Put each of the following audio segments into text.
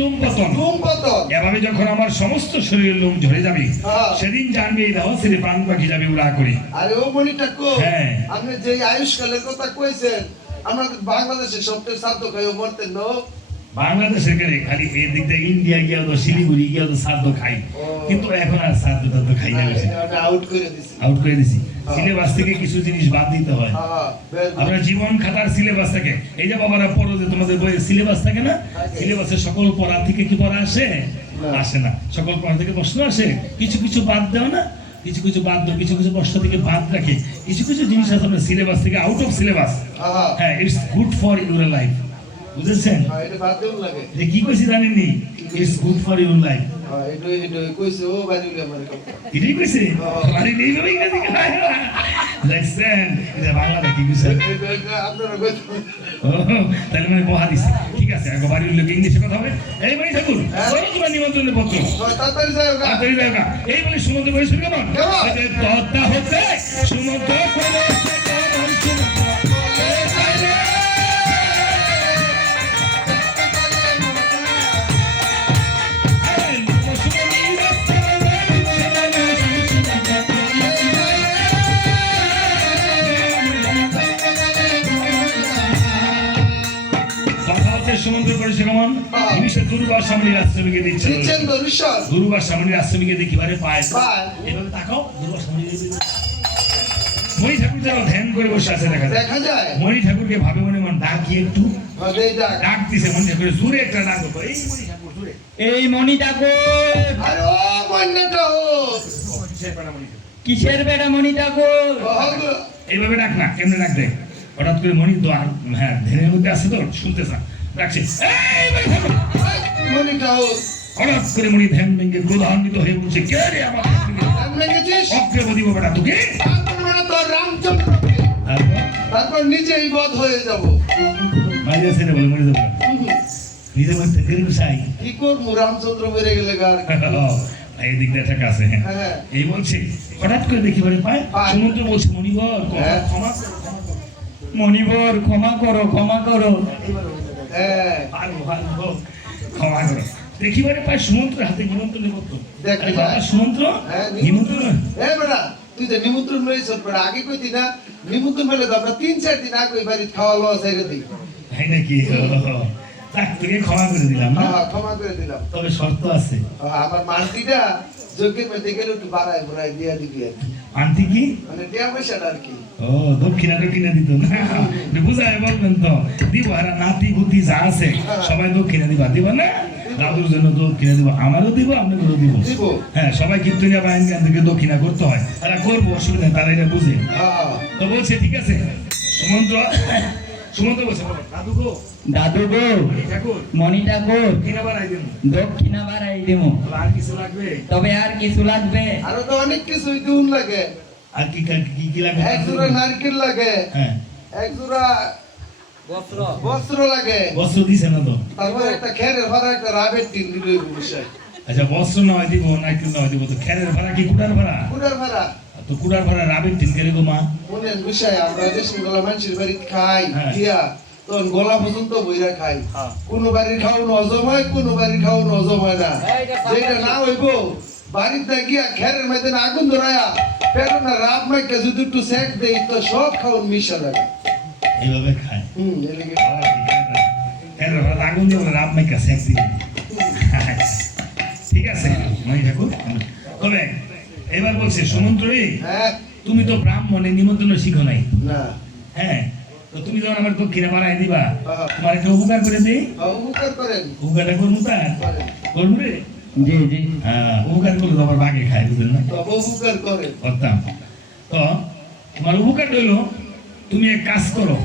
লোম পতন এভাবে যখন আমার সমস্ত শরীরের লোম ঝরে যাবে সেদিন জানবে এই দেওয়া ছেড়ে প্রাণ পাখি যাবে উড়া করে। আরে ও মনিটা কো হ্যাঁ আপনি যে আয়ুষ্কালের কথা কইছেন আমরা বাংলাদেশে সবচেয়ে সাধ্য খাই মরতেন না বাংলাদেশের গেলে খালি এই দিক থেকে ইন্ডিয়া গিয়া তো শিলিগুড়ি গিয়া তো সাধ্য খাই, কিন্তু এখন আর সাধ্য টাধ্য খাই না বেশি, আউট করে দিছি। আউট করে দিছি। সিলেবাস থেকে কিছু জিনিস বাদ দিতে হয়। আমরা জীবন খাতার সিলেবাস থেকে এই যে বাবারা পড়ো যে তোমাদের বইয়ের সিলেবাস থাকে না, সিলেবাসের সকল পড়া থেকে কি পড়া আসে? আসে না। সকল পড়া থেকে প্রশ্ন আসে, কিছু কিছু বাদ দেও না, কিছু কিছু বাদ দাও, কিছু কিছু প্রশ্ন থেকে বাদ রাখে, কিছু কিছু জিনিস আছে আপনার সিলেবাস থেকে আউট অফ সিলেবাস। হ্যাঁ, it's good for your life. বুঝেছেন? এটা বাদ দেও লাগে। যে কি কইছি জানেননি? It's good for your life. এটা কইছে ও বাড়িলে আমারে কথা। এটাই কইছে? আরে নেই ভাই ইংরেজি গায়। দেখছেন? এটা বাংলা কি কইছে? আপনারা কইতে। তাহলে মানে মহাদিস। ঠিক আছে, আগে বাড়ির লোক ইংলিশে কথা হবে। এই ভাই ঠাকুর, ওই তোমার নিমন্ত্রণের পত্র। তাড়াতাড়ি যাও গা। তাড়াতাড়ি যাও গা। এই বলে সুমন্ত বলেছিল কেমন? এই তত্তা হতে সুমন্ত করে সমুদ্র করেছে কেমন? নিমিষের দুর্বার সামনের আশ্রমিকে দিচ্ছে, দুর্বার সামনের আশ্রমিকে দেখিবারে পায়। এভাবে তাকাও, দুর্বার সামনে মণি ঠাকুর যেন ধ্যান করে বসে আছে দেখা যায়। মণি ঠাকুরকে ভাবে মনে মন ডাকি একটু ডাক দিছে। মণি ঠাকুর জোরে একটা ডাক, এই মণি ঠাকুর জোরে, এই মণি ঠাকুর। আরে ও মণি ঠাকুর, কিসের বেটা মণি ঠাকুর? এইভাবে ডাক না, কেমনে ডাক দেয়? হঠাৎ করে মণি তো হ্যাঁ ধ্যানের মধ্যে আছে তো শুনতেছা, ডাকছে এই মণি ঠাকুর, মণি ঠাকুর। হঠাৎ করে মণি ধ্যান ভেঙে ক্রোধান্বিত হয়ে বলছে, কে রে আমার অগ্রে দিব বেটা তোকে? তারপর নিজেই বধ হয়ে যাব। মাইজা ছেড়ে বলে মরে যাবো, নিজে মরতে গরিব চাই কি করবো? রামচন্দ্র বেড়ে গেলে গার এই দিক দিয়ে টাকা আছে। এই বলছে, হঠাৎ করে দেখি বলে পায় সমুদ্র বলছে, মণিবর ক্ষমা করো, মণিবর ক্ষমা করো, ক্ষমা করো। ক্ষমা করো। দেখিবারে পায় সুমন্ত্রের হাতে নিমন্ত্রণ করতো। সুমন্ত্র নিমন্ত্রণ, বেটা তুই যে নিমন্ত্রণ রয়েছ, আগে কইতি না নিমন্ত্রণ পেলে তো আমরা 3-4 দিন আগে বাড়ি খাওয়া লওয়া চাইলে দিই। তাই নাকি? তোকে ক্ষমা করে দিলাম না? ক্ষমা করে দিলাম, তবে শর্ত আছে। আমার মানটিটা যোগ্যের মধ্যে গেলে একটু বাড়ায় ঘোরায় দিয়া দিবি আর কি। মানটি কি? মানে টিয়া পয়সাটা আর কি। ও দক্ষিণা দক্ষিণা দিত না, বুঝায় বলবেন তো দিব। আর নাতি বুদ্ধি যা আছে সবাই দক্ষিণা দিবা, দিবা না? দাদুর জন্য দক্ষিণা দিব, আমারও দিব, আপনাদেরও দিব। হ্যাঁ, সবাই কিন্তু বাইন জ্ঞান থেকে দক্ষিণা করতে হয়, তারা করবো, অসুবিধা তারা এটা বুঝে। তো বলছে ঠিক আছে। সুমন্ত্র সুমন্ত্র বলছে, দাদু গো, দাদু গো, মণি ঠাকুর দক্ষিণা বাড়াই দেবো। আর কিছু লাগবে? তবে আর কিছু লাগবে? আরো তো অনেক কিছু দিন লাগে। আর কি কি কি লাগবে? এক জোড়া নারকেল লাগে, হ্যাঁ, এক জোড়া বস্ত্র লাগে। বস্ত্র দিছে না তো? তারপর একটা খেরের ভাড়া, একটা রাবের টিন দিল বিষয়। আচ্ছা, বস্ত্র নয় দিব, নারকেল নয় দিব, তো খেরের ভাড়া কি কুটার ভাড়া? কুটার ভাড়া। তো কুটার ভাড়া রাবের টিন কেন গো মা? মনের বিষয় আমরা যে গলা মানুষের বাড়ি খাই দিয়া তখন গলা পর্যন্ত বইরা খাই। কোন বাড়ির খাওয়ানো হজম হয়, কোন বাড়ির খাওয়ানো হজম হয় না। যেটা না হইব বাড়িতে গিয়া খেরের মধ্যে আগুন ধরায়া পেরো না রাত মাইকে যদি একটু সেক দেই তো সব খাওয়ান মিশা লাগে। এইভাবে খায়। খেরের ভাড়া আগুন দিয়ে রাত মাইকা সেক দিবে। ঠিক আছে মণি ঠাকুর। তবে এবার বলছে, সুমন্ত্রী তুমি তো ব্রাহ্মণের নিমন্ত্রণ শিখো নাই না। হ্যাঁ, তো তুমি যখন আমার দক্ষিণা বাড়াই দিবা, তোমার একটা উপকার করে দিই। উপকার করেন? উপকারটা করবো, তার করবো রে। জি জি, হ্যাঁ, উপকার করলে তো আবার বাঘে খায়, বুঝলেন না? উপকার করে করতাম। তো তোমার উপকার হইলো, তুমি এক কাজ করো।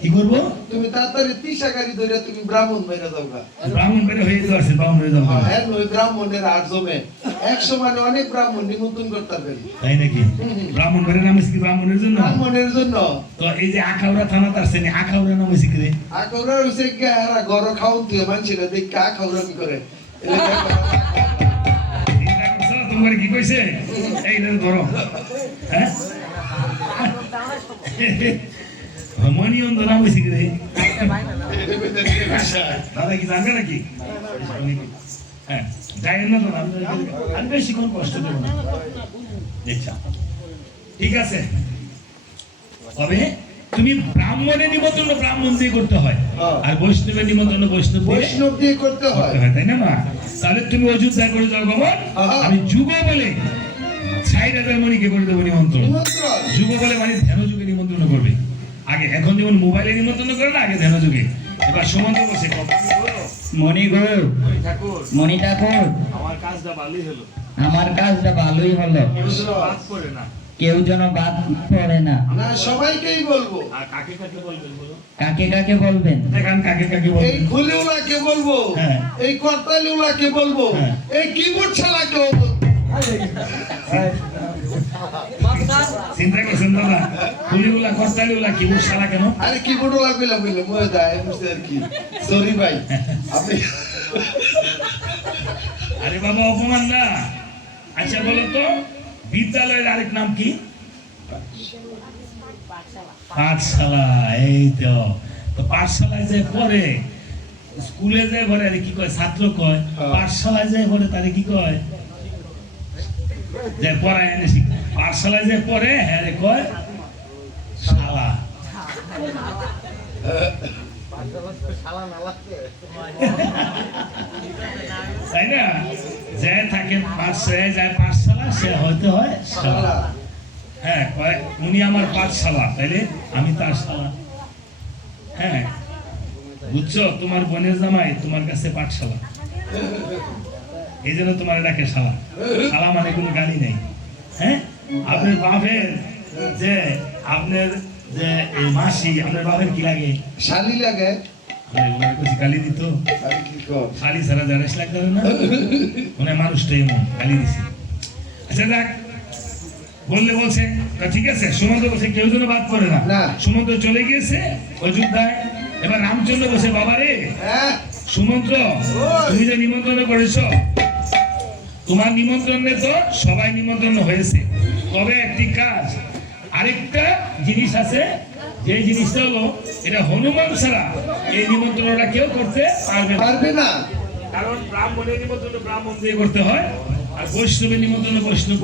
কি করবো? তুমি তাড়াতাড়ি 30 গাড়ি ধরে তুমি ব্রাহ্মণ মেরে দাও গা। ব্রাহ্মণ মেরে হয়ে যাওয়া আছে, ব্রাহ্মণ হয়ে যাওয়া। হ্যাঁ, ওই ব্রাহ্মণের আর জমে 100 মানে অনেক ব্রাহ্মণ নিমন্ত্রণ করতে পারবেন। তাই নাকি? ব্রাহ্মণ মেরে নাম কি ব্রাহ্মণের জন্য? ব্রাহ্মণের জন্য। তো এই যে আখাউড়া থানা তার সেনে আখাউড়া নাম হয়েছে কি রে? আখাউড়া হইছে কি এরা গরো খাওন দিয়ে মানুষেরা দেখে আখাউড়া কি করে। তোমার কি কইছে? এই ধরো, হ্যাঁ মনি অন্ধ নাম হয়েছে কি রে দাদা কি জানবে নাকি হ্যাঁ যাই না তো আমি বেশিক্ষণ কষ্ট দেবো না দেখছা ঠিক আছে তবে তুমি ব্রাহ্মণের নিমন্ত্রণ ব্রাহ্মণ দিয়ে করতে হয় আর বৈষ্ণবের নিমন্ত্রণ বৈষ্ণব দিয়ে করতে হয় তাই না মা তাহলে তুমি অযোধ্যায় করে যাও গমন আমি যুগ বলে ৬০,০০০ মণিকে করে দেবো নিমন্ত্রণ যুগ বলে মানে ধ্যান যুগে নিমন্ত্রণ করবে আগে এখন যেমন মোবাইলে নিমন্ত্রণ করে না আগে ধ্যান যুগে এবার সুমন্ত বসে মণি গো ঠাকুর মণি ঠাকুর আমার কাজটা ভালোই হলো আমার কাজটা ভালোই হলো বাদ করে না কেউ যেন বাদ পড়ে না না সবাইকেই বলবো আর কাকে কাকে বলবেন বলো কাকে কাকে বলবেন দেখান কাকে কাকে এই বলবেন খুলিওয়ালাকে বলবো হ্যাঁ। এই করতালিওয়ালাকে বলবো হ্যাঁ। এই কিবোর্ড ছাড়াকেও বলবো চিন্তা করছেন দাদা কুলিগুলা কর্তালিগুলা কি সারা কেন আরে কিবোর্ডওয়ালা কইলাম বললাম মনে দেয় বুঝতে আর কি সরি ভাই আপনি আরে বাবা অপমান না আচ্ছা বলো তো বিদ্যালয়ের আরেক নাম কি পাঠশালা এই তো তো পাঠশালায় যে পড়ে স্কুলে যে পড়ে আরে কি কয় ছাত্র কয় পাঠশালায় যে পড়ে তারে কি কয় যে পড়ায় এনে পাঠশালায় যে পড়ে হ্যাঁ রে কয় শালা তাই না যে থাকে পাঠশালায় যায় পাঠশালা সে হইতে হয় শালা হ্যাঁ কয় উনি আমার পাঠশালা তাইলে আমি তার শালা হ্যাঁ বুঝছো তোমার বোনের জামাই তোমার কাছে পাঠশালা এই জন্য তোমার ডাকে শালা শালা মানে কোনো গালি নেই হ্যাঁ আপনার বাপের যে আপনার যে এই মাসি আপনার বাপের কি লাগে শালি লাগে গালি দিত আমি কি কর শালি ছাড়া জানিস লাগতে হবে না মানে মানুষটাই এমন গালি দিছে আচ্ছা দেখ বললে বলছে তা ঠিক আছে সুমন্ত বলছে কেউ যেন বাদ পড়ে না না। সুমন্ত চলে গিয়েছে অযোধ্যায় এবার রামচন্দ্র বসে বাবা রে হ্যাঁ সুমন্ত তুমি যে নিমন্ত্রণ করেছ তোমার নিমন্ত্রণে তো সবাই নিমন্ত্রণ হয়েছে তবে একটি কাজ আরেকটা জিনিস আছে যে জিনিসটা হলো এটা হনুমান ছাড়া এই নিমন্ত্রণটা কেউ করতে পারবে না পারবে না কারণ ব্রাহ্মণের নিমন্ত্রণ ব্রাহ্মণ দিয়ে করতে হয় আর বৈষ্ণবের নিমন্ত্রণ বৈষ্ণব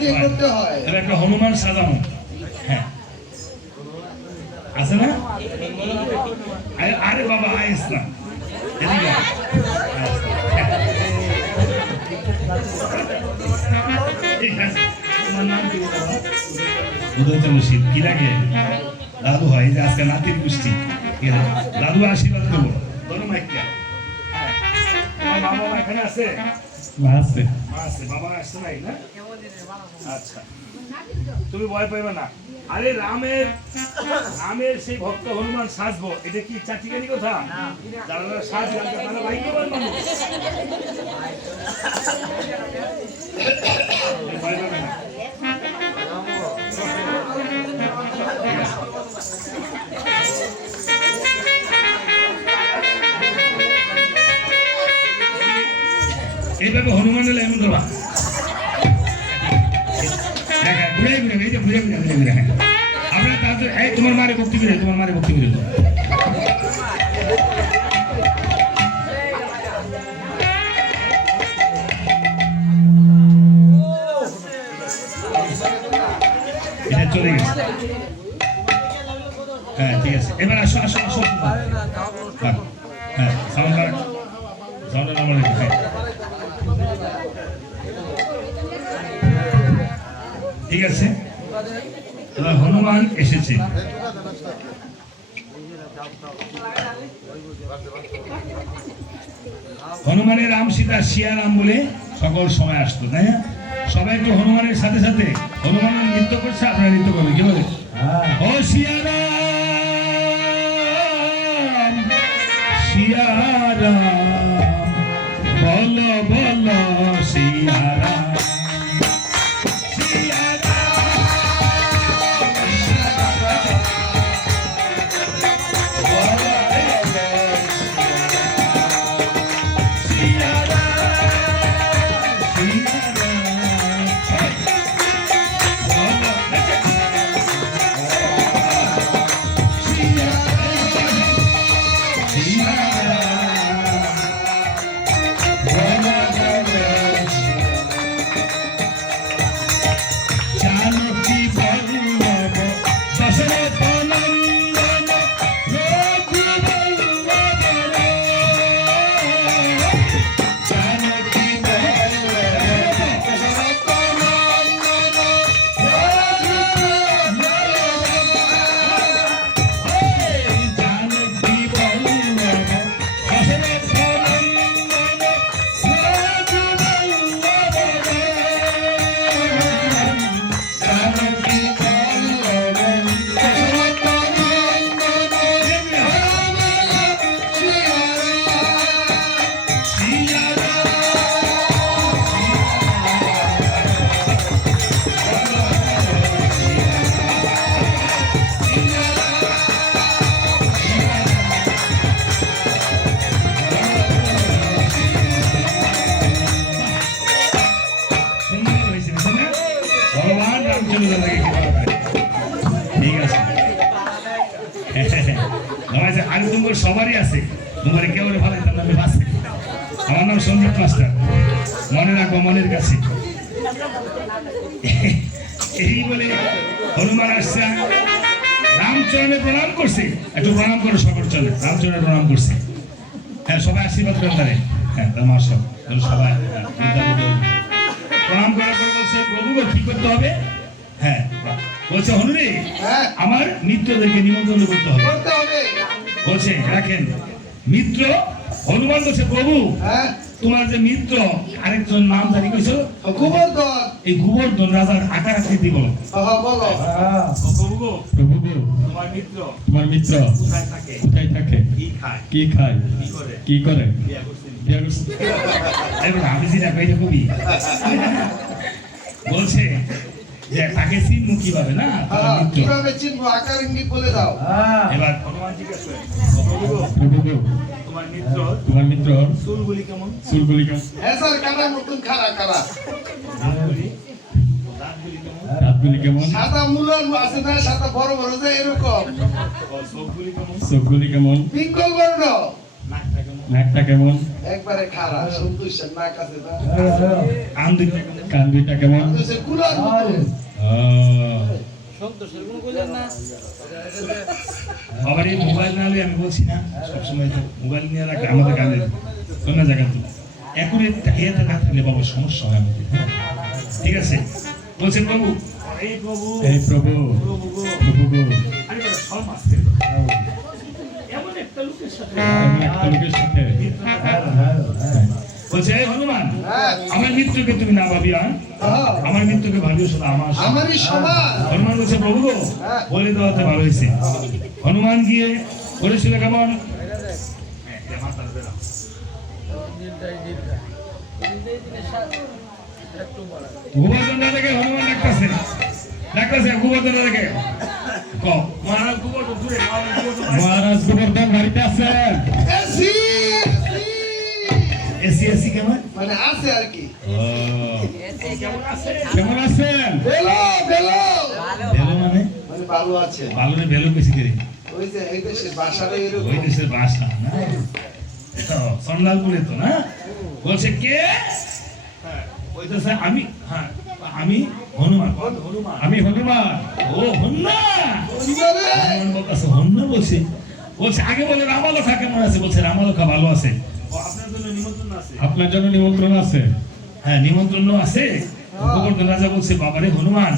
দিয়ে করতে হয় এটা একটা হনুমান সাজানো হ্যাঁ আছে না আরে বাবা আয় ইসলাম এদিকে আয়। ঠিক আছে তোমার নাম কি বাবা উদয়চন্দ্র শীত কি লাগে দাদু হয় এই যে আজকে নাতির গোষ্ঠী ঠিক আছে দাদু আশীর্বাদ করবো ধরো মাইকটা হ্যাঁ তোমার বাবা মা এখানে আছে আছে আছে বাবা আসছে নাই না আচ্ছা তুমি ভয় পাইবে না আরে রামের সেই ভক্ত হনুমান সাজবো এটা কি চাটিকারি কথা যারা যারা সাজ লাগবে তারা ভাগ্যবান মানুষ ভয় পাবে না এইভাবে হনুমান এলে এমন করবা ঘুরে ঘুরে এই যে ঘুরে ঘুরে ঘুরে ঘুরে হ্যাঁ আমরা তাদের এই তোমার মারে ভক্তি করে তোমার মারে ভক্তি করে তো এটা চলে গেছে হ্যাঁ ঠিক আছে এবার আসো আসো আসো হ্যাঁ সাউন্ড নাম্বার হ্যাঁ ঠিক আছে এবার হনুমান এসেছে হনুমানের রাম সীতা সিয়ারাম বলে সকল সময় আসতো তাই না সবাই একটু হনুমানের সাথে সাথে হনুমানের নৃত্য করছে আপনারা নৃত্য করবেন কি বলে ও সিয়ারাম সিয়ারাম বলো বলো সিয়ারাম বোঝা লাগে কি বলা হয়। ঠিক আছে আমার যে আগে নম্বর সবারই আছে, নম্বরে কেউ ভালো তার নামে বাঁচে। আমার নাম সঞ্জীব মাস্টার, মনে রাখবো মনের কাছে। এই বলে হনুমান আসছে, রামচরণে প্রণাম করছে। একটু প্রণাম করো সকল চলে, রামচরণে প্রণাম করছে। হ্যাঁ সবাই আশীর্বাদ করেন তারে। হ্যাঁ তার মা সব সবাই প্রণাম করার পর বলছে প্রভু গো কি করতে হবে? হ্যাঁ বলছে হনুরে হ্যাঁ আমার মিত্রদেরকে নিমন্ত্রণ করতে হবে। করতে হবে। বলছে রাখেন মিত্র। হনুমান বলছে প্রভু হ্যাঁ তোমার যে মিত্র আরেকজন নাম জানি কইছো, গোবর্ধন। এই গোবর্ধন রাজার আকার আকৃতি বলো। বলো। প্রভু গো প্রভু গো তোমার মিত্র তোমার মিত্র কোথায় থাকে, কোথায় থাকে, কি খায়, কি খায়, কি করে, কি করে, বিয়া করছেন? বিয়ে করছে? এবার আমি যেটা কইটা কবি বলছে যে তাকে চিনবো কিভাবে না তার মিত্র। কিভাবে চিনবো? আকার ইঙ্গিত বলে দাও। এবার হনুমান জিজ্ঞেস করে প্রভু গো প্রভু গো তোমার মিত্র তোমার মিত্র চুলগুলি কেমন, চুলগুলি কেমন, হ্যাঁ স্যার কানার মতন খারা খারা। দাঁতগুলি দাঁতগুলি কেমন, রাতগুলি কেমন, সাদা মুলার আছে না, সাদা বড় বড় যে এরকম। ও চোখগুলি কেমন, চোখগুলি কেমন, পিঙ্গল বর্ণ। নাকটা কেমন, নাকটা কেমন, একবারে খারা, সন্তোষের নাক আছে না। কান দুইটা কেমন, কান দুইটা কেমন। সন্তোষের কুলার মতন। আবার এই মোবাইল না হলে আমি বলছি না সবসময় তো মোবাইল নিয়ে রাখে আমাদের কানে অন্য জায়গা তো এখন ইয়েতে না থাকলে বাবা সমস্যা হয় আমাদের। ঠিক আছে বলছে প্রভু এই প্রভু এই প্রভু প্রভু গো প্রভু গো আরে বাবা সব আসছে এমন একটা লোকের সাথে আমি একটা লোকের সাথে বলছে এই হনুমান হ্যাঁ আমার মৃত্যুকে তুমি না ভাবিয়া, হ্যাঁ, আমার মৃত্যুকে ভাবিও শুধু আমার সাথে। আমারই সমান। হনুমান বলছে প্রভু গো বলে দেওয়াতে ভালো হয়েছে। হনুমান গিয়ে বলেছিল কেমন গোবর্ধন দাদাকে হনুমান ডাকতেছে ডাকতেছে গোবর্ধন দাদাকে মহারাজ গোবর্ধন দূরে মহারাজ গোবর্ধন বাড়িতে আছেন। এসি, এসি এসি কেমন মানে আছে আর কি। কেমন আছে কেমন আছেন? বেলো বেলো বেলো মানে মানে ভালো আছে। বালুরে বেলো বেশি করে ওই যে এই দেশের ভাষাটা ওই এরকম। দেশের ভাষা না সন্ন্যালপুরে তো না। বলছে কে বলতেছে আমি, হ্যাঁ আমি হনুমান। হনুমান আমি হনুমান। ও হন্না বুঝলে? হনুমান বলতেছে হন্না বলছে। বলছে আগে বলে রামালখা কেমন আছে? বলছে রামালখা ভালো আছে। ও আপনার জন্য নিমন্ত্রণ আছে। আপনার জন্য নিমন্ত্রণ আছে। হ্যাঁ নিমন্ত্রণ আছে। গোবর্ধন রাজা বলছে বাবারে হনুমান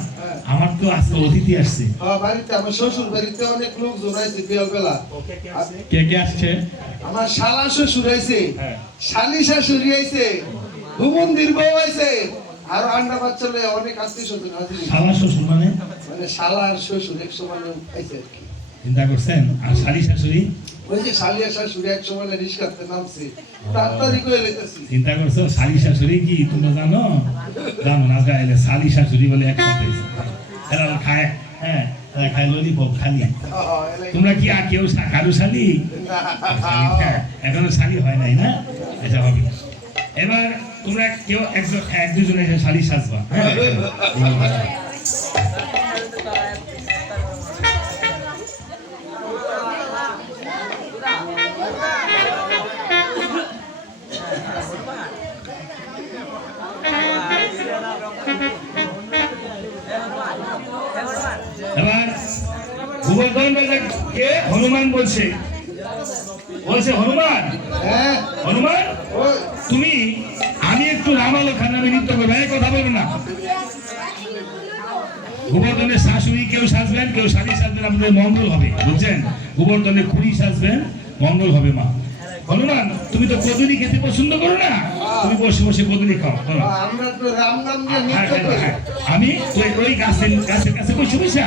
আমার তো আজকে অতিথি আসছে। হ্যাঁ বাড়িতে আমার শ্বশুর বাড়িতে অনেক লোক জড়াইছে বিয়ালবেলা। কে কে আসছে? আমার শালা শ্বশুর আইছে, হ্যাঁ শালি শাশুড়ি আইছে, হুমন্দির বউ আইছে, আর আন্ডা বাচ্চালে অনেক আত্মীয় স্বজন হাজির। শালা শ্বশুর মানে মানে শালা আর শ্বশুর এক সমান আইছে আর কি। চিন্তা করছেন? আর শালি শাশুড়ি ওই যে শালি আর শাশুড়ি এক সমান রিস্কাতে নামছে, তাড়াতাড়ি করে লইতেছি। চিন্তা করছো? শালি শাশুড়ি কি তোমরা জানো? জানো না গাইলে শালি শাশুড়ি বলে একসাথে এরা খায়। হ্যাঁ এরা খায় ললিপপ খালি। তোমরা কি আর কেউ কারু শালি? হ্যাঁ, এখনো শালি হয় নাই না? আচ্ছা হবে। এবার তোমরা কেউ একজন এক দুজন এসে শালি সাজবা। হ্যাঁ এবার গোবর্ধন রাজাকে হনুমান বলছে হনুমান হ্যাঁ হনুমান ওই তুমি আমি একটু রামালখা নামে নৃত্য করবো, এই কথা বলবো না। গোবর্ধনের শাশুড়ি কেউ সাজবেন, কেউ শাড়ি সাজবেন, আপনাদের মঙ্গল হবে বুঝছেন। গোবর্ধনের খুঁড়ি সাজবেন, মঙ্গল হবে মা। হনুমান তুমি তো কদলি খেতে পছন্দ করো না, তুমি বসে বসে কদলি খাও। আমরা তো রাম নাম দিয়ে হ্যাঁ, নৃত্য করি। আমি ওই গাছের কাছে বসে বসে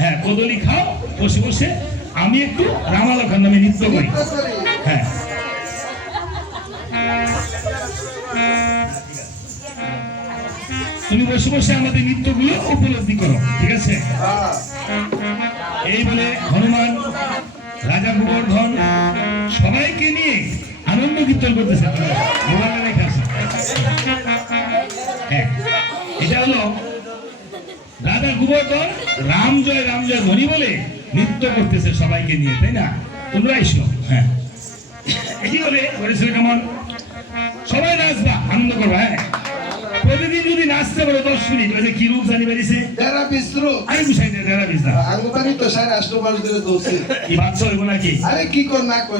হ্যাঁ কদলি খাও বসে বসে, আমি একটু রামালখার নামে নৃত্য করি। নৃত্য করি। হ্যাঁ তুমি বসে বসে আমাদের নৃত্যগুলো উপলব্ধি করো, ঠিক আছে? হ্যাঁ এই বলে হনুমান রাজা গোবর্ধন সবাইকে নিয়ে আনন্দ কীর্তন করতেছে। মোবাইলে রেখে আসে। হ্যাঁ এটা হলো রাজা গোবর্ধন রাম জয় ধ্বনি বলে নৃত্য করতেছে সবাইকে নিয়ে, তাই না? তোমরা এসো। হ্যাঁ, এই বলে করেছিল কেমন সবাই নাচবা, আনন্দ করবা। হ্যাঁ, প্রতিদিন যদি নাচতে পারো 10 মিনিট, ওই যে কি রূপ জানি বেরিয়েছে, যারা বিস্রো আমি বুঝাই না, যারা বিজনা আঙ্গুবানি তো 8.5 মাস ধরে দৌড়ছে। কি ভাবছো হইব নাকি? আরে কি কর না কর